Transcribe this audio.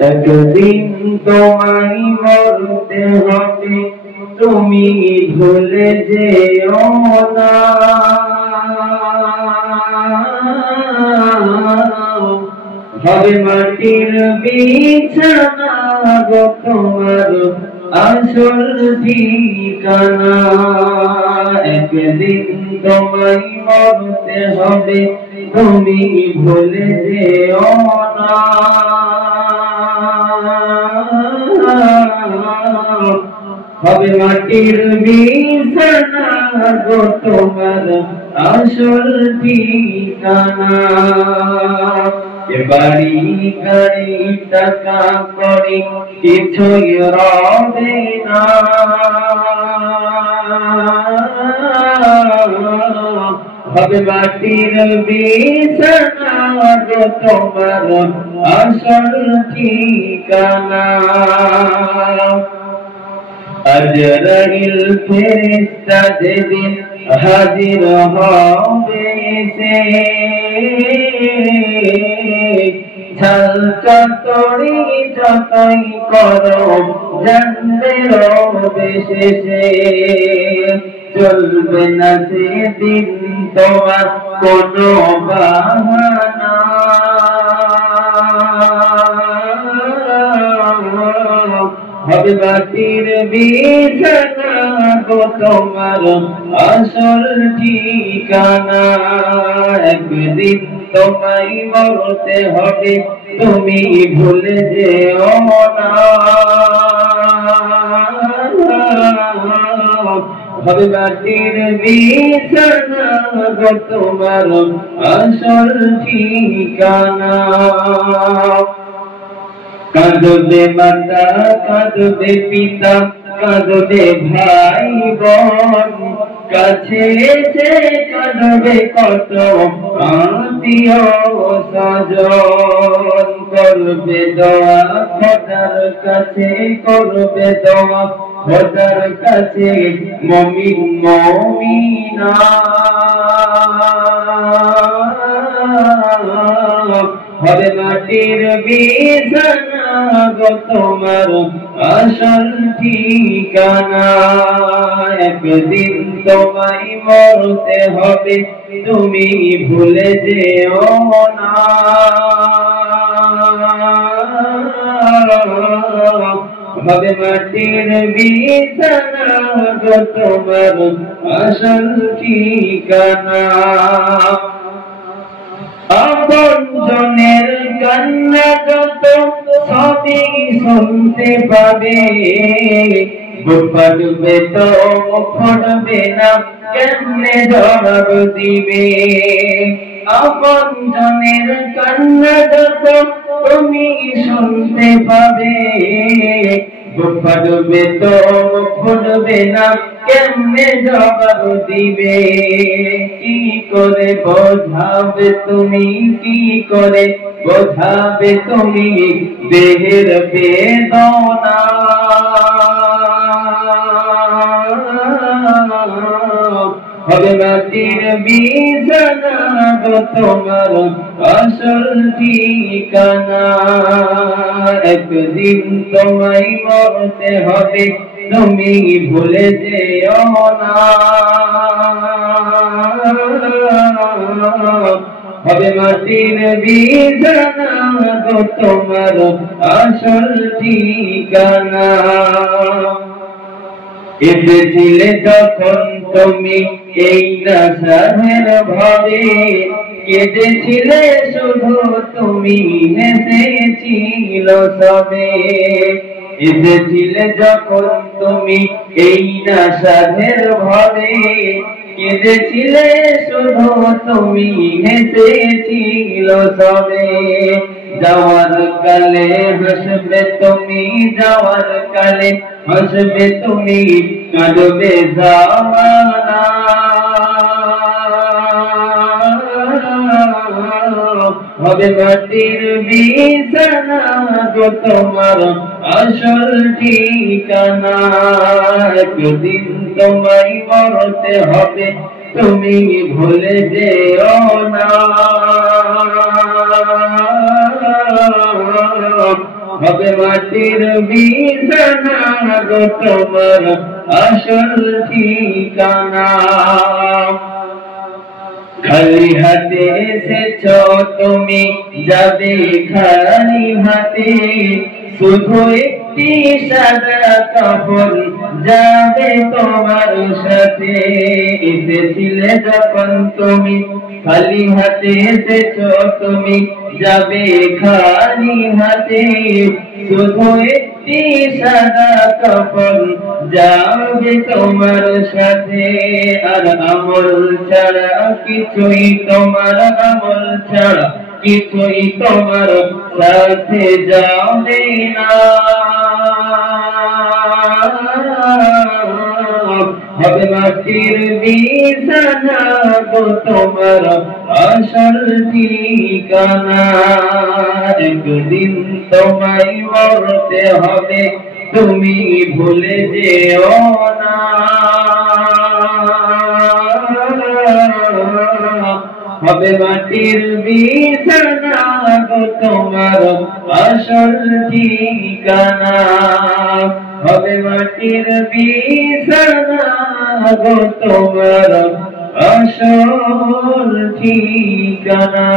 একদিন তোমায় মরতে হবে, তুমি ভুলে যেও না। হবে মাটির বিছানা গো তোমার আসল ঠিকানা। একদিন তোমায় মরতে হবে, তুমি ভুলে যেও না। হবে মাটির বিছানা গো তোমার আসল ঠিকানা। বাড়ি গাড়ি টাকা করি কিছুই রবে না। হবে মাটির বিছানা গো তোমার আসল ঠিকানা। আজরাইল ফেরেশতা যেদিন হাজির হবে সে, ছাল চাতুরি যতই করো জানবে রবে শেষে। চলবে না সেদিন তোমার কোনো বাহানা। হবে মাটির বিছানা গো তোমার আসল ঠিকানা। একদিন তোমায় মরতে হবে, তুমি ভুলে যেও না। হবে মাটির বিছানা গো তোমার আসল ঠিকানা। কাঁদবে মাতা, কাঁদবে পিতা, কাঁদবে ভাই বোন, কাছে এসে কাঁদবে কত আত্মীয় স্বজন। করবে দোয়া খোদার কাছে, করবে দোয়া খোদার কাছে মুমিন মুমিনা। হবে মাটির বিছানা গো তোমার আসল ঠিকানা। একদিন তোমায় মরতে হবে, তুমি ভুলে যেও না। হবে মাটির বিছানা গো তোমার আসল ঠিকানা। আপনজনের কান্না যত সবই শুনতে পাবে, বুক ফাটবে তো ফুটবে না, কেমনে জবাব দিবে। আপনজনের কান্না যত তুমি শুনতে পাবে, বুক ফাটবে তো ফুটবে না, কেমনে জবাব দিবে। কি করে বোঝাবে তুমি, কি করে বোঝাবে তুমি দেহের বেদনা। হবে মাটির বিছানা গো তোমার আসল ঠিকানা। একদিন তোমায় মরতে হবে, তুমি ভুলে যেও না। হবে মাটির বিছানা গো তোমার আসল ঠিকানা। এসেছিলে যখন তুমি এই নাসাহের ভাবে, কেঁদেছিলে শুধু তুমি, হেসেছিল সবে। এসেছিলে যখন তুমি এই নাসাহের ভাবে, কেঁদেছিলে শুধু তুমি, হেসেছিল সবে। যাওয়ার কালে হাসবে তুমি, যাওয়ার কালে হাসবে তুমি, কাঁদবে জামানা। হবে মাটির বিছানা গো তোমার আসল ঠিকানা। একদিন তোমায় মরতে হবে, তুমি ভুলে যেও না। হবে মাটির বিছানা গো তোমার আসল ঠিকানা। খালি হাতে এসেছো তুমি, যাবে খালি হাতে, শুধু একটি সাদা কাপড় যাবে তোমার সাথে। এসেছিলে যখন তুমি, খালি হাতে এসেছো তুমি, যাবে খালি হাতে, শুধু একটি সাদা কাপড় যাবে তোমার সাথে। আর আমল ছাড়া কিছুই তোমার, আমল ছাড়া কিছুই তোমার সাথে যাবে না। হবে মাটির বিছানা গো তোমার আসল ঠিকানা। একদিন তোমায় মরতে হবে, তুমি ভুলে যেও না। হবে মাটির বিছানা গো তোমার আসল ঠিকানা। হবে মাটির বিছানা গো তোমার আসল ঠিকানা।